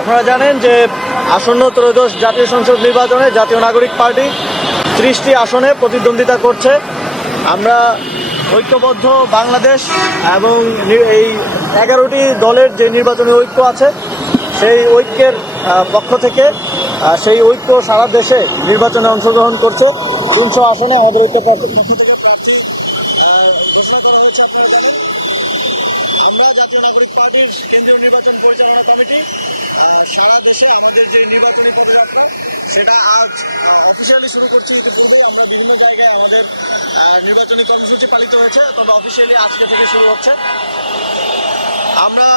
আপনারা জানেন যে আসন্ন ত্রয়োদশ জাতীয় সংসদ নির্বাচনে জাতীয় নাগরিক পার্টি 30টি আসনে প্রতিদ্বন্দ্বিতা করছে। আমরা ঐক্যবদ্ধ বাংলাদেশ এবং এই 11টি দলের যে নির্বাচনী ঐক্য আছে সেই ঐক্যের পক্ষ থেকে সেই ঐক্য সারা দেশে নির্বাচনে অংশগ্রহণ করছে। 300 আসনে আমাদের ঐক্য পক্ষ থেকে প্রার্থী ঘোষণা করা হয়েছে। আপনারা জানেন আমরা জাতীয় নাগরিক পার্টির কেন্দ্রীয় নির্বাচন পরিচালনা কমিটি সারা দেশে আমাদের যে নির্বাচনী পদযাত্রা সেটা আজ অফিসিয়ালি শুরু করছি। ইতিপূর্বেই আমরা বিভিন্ন জায়গায় আমাদের নির্বাচনী কর্মসূচি পালিত হয়েছে, তবে অফিসিয়ালি আজকে থেকে শুরু হচ্ছে। আমরা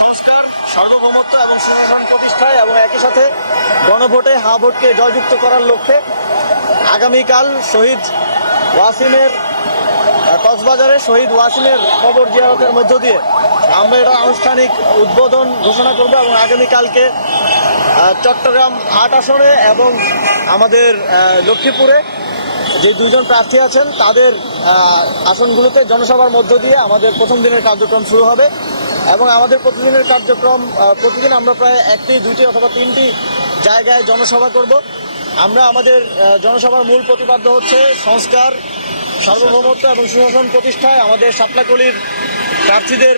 সংস্কার, সার্বভৌমত্ব এবং সুশাসন প্রতিষ্ঠায় এবং একই সাথে গণভোটে হ্যাঁ ভোটকে জয়যুক্ত করার লক্ষ্যে আগামীকাল শহীদ ওয়াসিমের কক্সবাজারে শহীদ ওয়াসিমের কবর জিয়ারতের মধ্য দিয়ে আমরা এটা আনুষ্ঠানিক উদ্বোধন ঘোষণা করব এবং আগামীকালকে চট্টগ্রাম 8 আসনে এবং আমাদের লক্ষ্মীপুরে যে 2 জন প্রার্থী আছেন তাদের আসনগুলোতে জনসভার মধ্য দিয়ে আমাদের প্রথম দিনের কার্যক্রম শুরু হবে। এবং আমাদের প্রতিদিনের কার্যক্রম প্রতিদিন আমরা প্রায় 1টি 2টি অথবা 3টি জায়গায় জনসভা করব। আমরা আমাদের জনসভার মূল প্রতিপাদ্য হচ্ছে সংস্কার, সার্বভৌমত্ব এবং সুশাসন প্রতিষ্ঠায় আমাদের শাপলাকলির প্রার্থীদের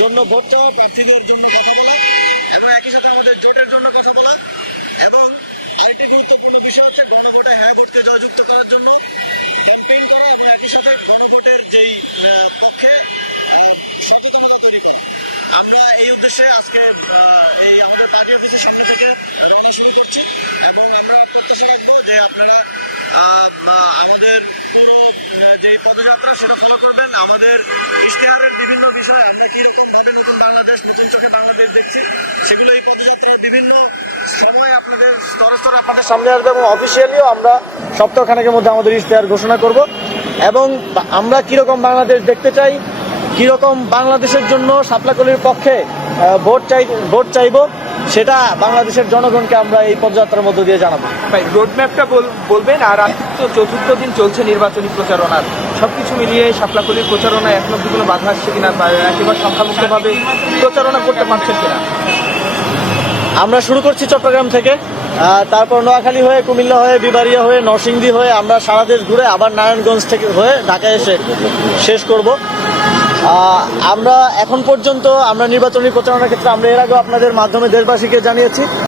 জন্য ভোট চাওয়া, প্রার্থীদের জন্য কথা বলা এবং একই সাথে আমাদের জোটের জন্য কথা বলা। এবং আরেকটি গুরুত্বপূর্ণ বিষয় হচ্ছে গণভোটে হ্যাঁ ভোটকে জয়যুক্ত করার জন্য ক্যাম্পেইন করা এবং একই সাথে গণভোটের যেই পক্ষে সচেতনতা তৈরি করা। আমরা এই উদ্দেশ্যে আজকে এই আমাদের পার্টি অফিসের সামনে থেকে রওনা শুরু করছি এবং আমরা প্রত্যাশা রাখবো যে আপনারা আমাদের পুরো যেই পদযাত্রা সেটা ফলো করবেন। আমাদের ইশতেহারের বিভিন্ন বিষয় আমরা কীরকমভাবে নতুন বাংলাদেশ, নতুন চোখে বাংলাদেশ দেখছি সেগুলো এই পদযাত্রার বিভিন্ন সময় আপনাদের স্তরে স্তরে আপনাদের সামনে আসবে এবং অফিসিয়ালিও আমরা সপ্তাহখানেকের মধ্যে আমাদের ইশতেহার ঘোষণা করব। এবং আমরা কীরকম বাংলাদেশ দেখতে চাই, কীরকম বাংলাদেশের জন্য শাপলাকলির পক্ষে ভোট চাইব সেটা বাংলাদেশের জনগণকে আমরা এই পদযাত্রার মধ্য দিয়ে জানাবো। ভাই, রোডম্যাপটা বলবেন। আর আজ তো 4র্থ দিন চলছে নির্বাচনী প্রচারণার, সব কিছু মিলিয়ে শাপলাকলির প্রচারণা এখন অব্দি কোনো বাধা আসছে কিনা বা একেবারে সংখ্যামুক্তভাবে প্রচারণা করতে পারছেন কিনা? আমরা শুরু করছি চট্টগ্রাম থেকে, তারপর নোয়াখালী হয়ে, কুমিল্লা হয়ে, বিবাড়িয়া হয়ে, নরসিংদী হয়ে আমরা সারা দেশ ঘুরে আবার নারায়ণগঞ্জ থেকে হয়ে ঢাকায় এসে শেষ করব। আমরা এখন পর্যন্ত আমরা নির্বাচনী প্রচারণার ক্ষেত্রে আমরা এর আগেও আপনাদের মাধ্যমে দেশবাসীকে জানিয়েছি